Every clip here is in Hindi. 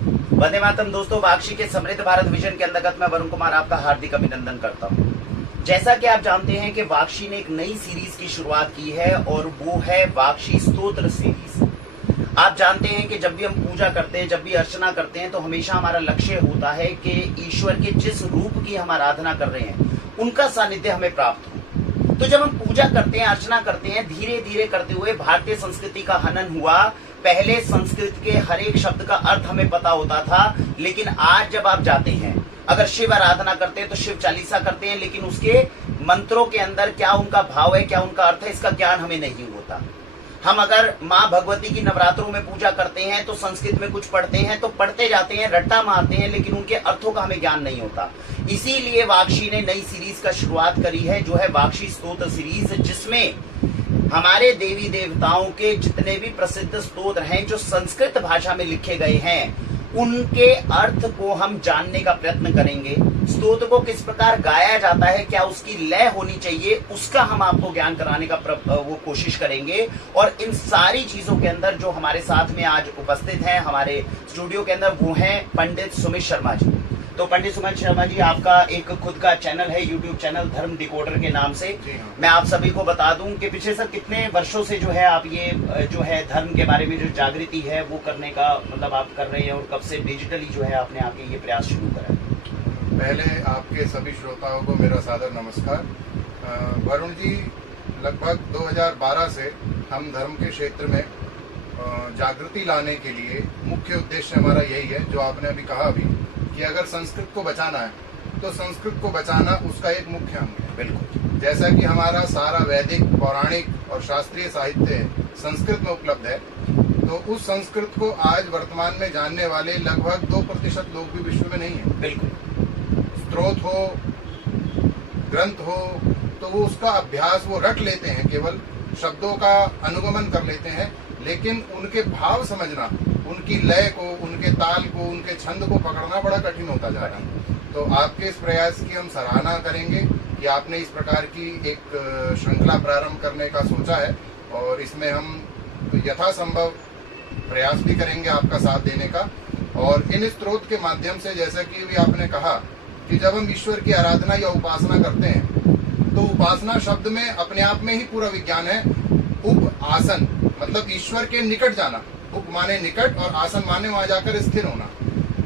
वंदे मातरम। दोस्तों, वाक्षी के समृद्ध भारत विजन के अंतर्गत मैं वरुण कुमार आपका हार्दिक अभिनंदन करता हूं। जैसा कि आप जानते हैं कि वाक्षी ने एक नई सीरीज की शुरुआत की है और वो है वाक्षी स्तोत्र सीरीज। आप जानते हैं कि जब भी हम पूजा करते हैं, जब भी अर्चना करते हैं, तो हमेशा हमारा लक्ष्य होता है कि ईश्वर के जिस रूप की हम आराधना कर रहे हैं उनका सानिध्य हमें प्राप्त हो। तो जब हम पूजा करते हैं, अर्चना करते हैं, धीरे धीरे करते हुए भारतीय संस्कृति का हनन हुआ। पहले संस्कृत के हर एक शब्द का अर्थ हमें पता होता था, लेकिन आज जब आप जाते हैं, अगर शिव आराधना करते हैं तो शिव चालीसा करते हैं, लेकिन उसके मंत्रों के अंदर क्या उनका भाव है, क्या उनका अर्थ है, इसका ज्ञान हमें नहीं होता। हम अगर माँ भगवती की नवरात्रों में पूजा करते हैं तो संस्कृत में कुछ पढ़ते हैं, तो पढ़ते जाते हैं, रट्टा मारते हैं, लेकिन उनके अर्थों का हमें ज्ञान नहीं होता। इसीलिए वाक्षी ने नई सीरीज का शुरुआत करी है, जो है वाक्षी स्तोत्र सीरीज, जिसमें हमारे देवी देवताओं के जितने भी प्रसिद्ध स्तोत्र हैं जो संस्कृत भाषा में लिखे गए हैं, उनके अर्थ को हम जानने का प्रयत्न करेंगे। स्तोत्र को किस प्रकार गाया जाता है, क्या उसकी लय होनी चाहिए, उसका हम आपको ज्ञान कराने का वो कोशिश करेंगे। और इन सारी चीजों के अंदर जो हमारे साथ में आज उपस्थित हैं हमारे स्टूडियो के अंदर, वो हैं पंडित सुमित शर्मा जी। तो पंडित सुमित शर्मा जी, आपका एक खुद का चैनल है, यूट्यूब चैनल धर्म डिकोडर के नाम से। मैं आप सभी को बता दूं कि पिछले सर कितने वर्षों से जो है आप ये जो है धर्म के बारे में जो जागृति है वो करने का मतलब आप कर रहे हैं, और कब से डिजिटली जो है आपने आके ये प्रयास शुरू करा? पहले आपके सभी श्रोताओं को मेरा सादर नमस्कार। वरुण जी, लगभग 2012 से हम धर्म के क्षेत्र में जागृति लाने के लिए मुख्य उद्देश्य हमारा यही है, जो आपने अभी कहा अभी, कि अगर संस्कृत को बचाना है तो संस्कृत को बचाना उसका एक मुख्य अंग है। बिल्कुल, जैसा कि हमारा सारा वैदिक, पौराणिक और शास्त्रीय साहित्य संस्कृत में उपलब्ध है, तो उस संस्कृत को आज वर्तमान में जानने वाले लगभग 2% लोग भी विश्व में नहीं है। बिल्कुल, स्त्रोत हो, ग्रंथ हो, तो वो उसका अभ्यास वो रट लेते हैं, केवल शब्दों का अनुगमन कर लेते हैं, लेकिन उनके भाव समझना, उनकी लय को, उनके ताल को, उनके छंद को पकड़ना बड़ा कठिन होता जा रहा है। तो आपके इस प्रयास की हम सराहना करेंगे कि आपने इस प्रकार की एक श्रृंखला प्रारंभ करने का सोचा है, और इसमें हम यथासंभव प्रयास भी करेंगे आपका साथ देने का। और इन स्त्रोत के माध्यम से, जैसा कि भी आपने कहा कि जब हम ईश्वर की आराधना या उपासना करते हैं, तो उपासना शब्द में अपने आप में ही पूरा विज्ञान है। उप आसन मतलब ईश्वर के निकट जाना, उप माने निकट और आसन माने वहां जाकर स्थिर होना।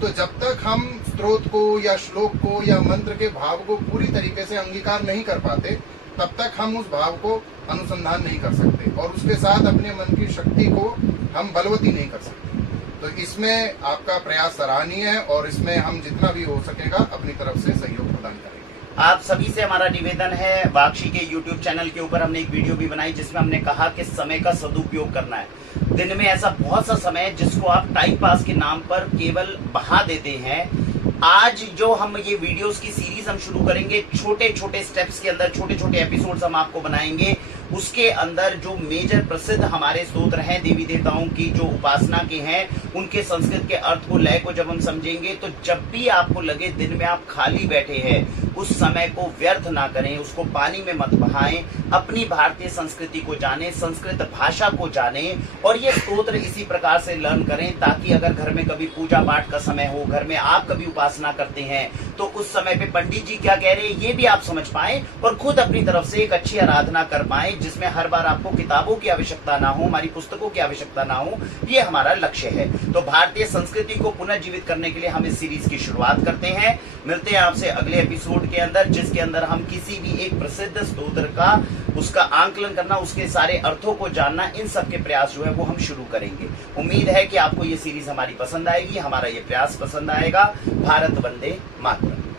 तो जब तक हम स्त्रोत को या श्लोक को या मंत्र के भाव को पूरी तरीके से अंगीकार नहीं कर पाते, तब तक हम उस भाव को अनुसंधान नहीं कर सकते, और उसके साथ अपने मन की शक्ति को हम बलवती नहीं कर सकते। तो इसमें आपका प्रयास सराहनीय है, और इसमें हम जितना भी हो सकेगा अपनी तरफ से सहयोग प्रदान करेंगे। आप सभी से हमारा निवेदन है, वाक्षी के YouTube चैनल के ऊपर हमने एक वीडियो भी बनाई जिसमें हमने कहा कि समय का सदुपयोग करना है। दिन में ऐसा बहुत सा समय है जिसको आप टाइम पास के नाम पर केवल बहा देते हैं। आज जो हम ये वीडियोस की सीरीज हम शुरू करेंगे, छोटे छोटे स्टेप्स के अंदर छोटे छोटे एपिसोड्स हम आपको बनाएंगे। उसके अंदर जो मेजर प्रसिद्ध हमारे स्तोत्र हैं देवी देवताओं की जो उपासना के हैं, उनके संस्कृत के अर्थ को, लय को जब हम समझेंगे, तो जब भी आपको लगे दिन में आप खाली बैठे हैं, उस समय को व्यर्थ ना करें, उसको पानी में मत बहाएं, अपनी भारतीय संस्कृति को जानें, संस्कृत भाषा को जानें, और ये स्तोत्र इसी प्रकार से लर्न करें, ताकि अगर घर में कभी पूजा पाठ का समय हो, घर में आप कभी उपासना करते हैं, तो उस समय पे पंडित जी क्या कह रहे हैं ये भी आप समझ पाएं, और खुद अपनी तरफ से एक अच्छी आराधना कर पाएं, जिसमें हर बार आपको किताबों की आवश्यकता ना हो, हमारी पुस्तकों की आवश्यकता ना हो। ये हमारा लक्ष्य है। तो भारतीय संस्कृति को पुनर्जीवित करने के लिए हम इस सीरीज की शुरुआत करते हैं। मिलते हैं आपसे अगले एपिसोड के अंदर, जिसके अंदर हम किसी भी एक प्रसिद्ध स्तोत्र का, उसका आंकलन करना, उसके सारे अर्थों को जानना, इन सब के प्रयास जो है वो हम शुरू करेंगे। उम्मीद है कि आपको ये सीरीज हमारी पसंद आएगी, हमारा ये प्रयास पसंद आएगा। भारत वंदे मातरम।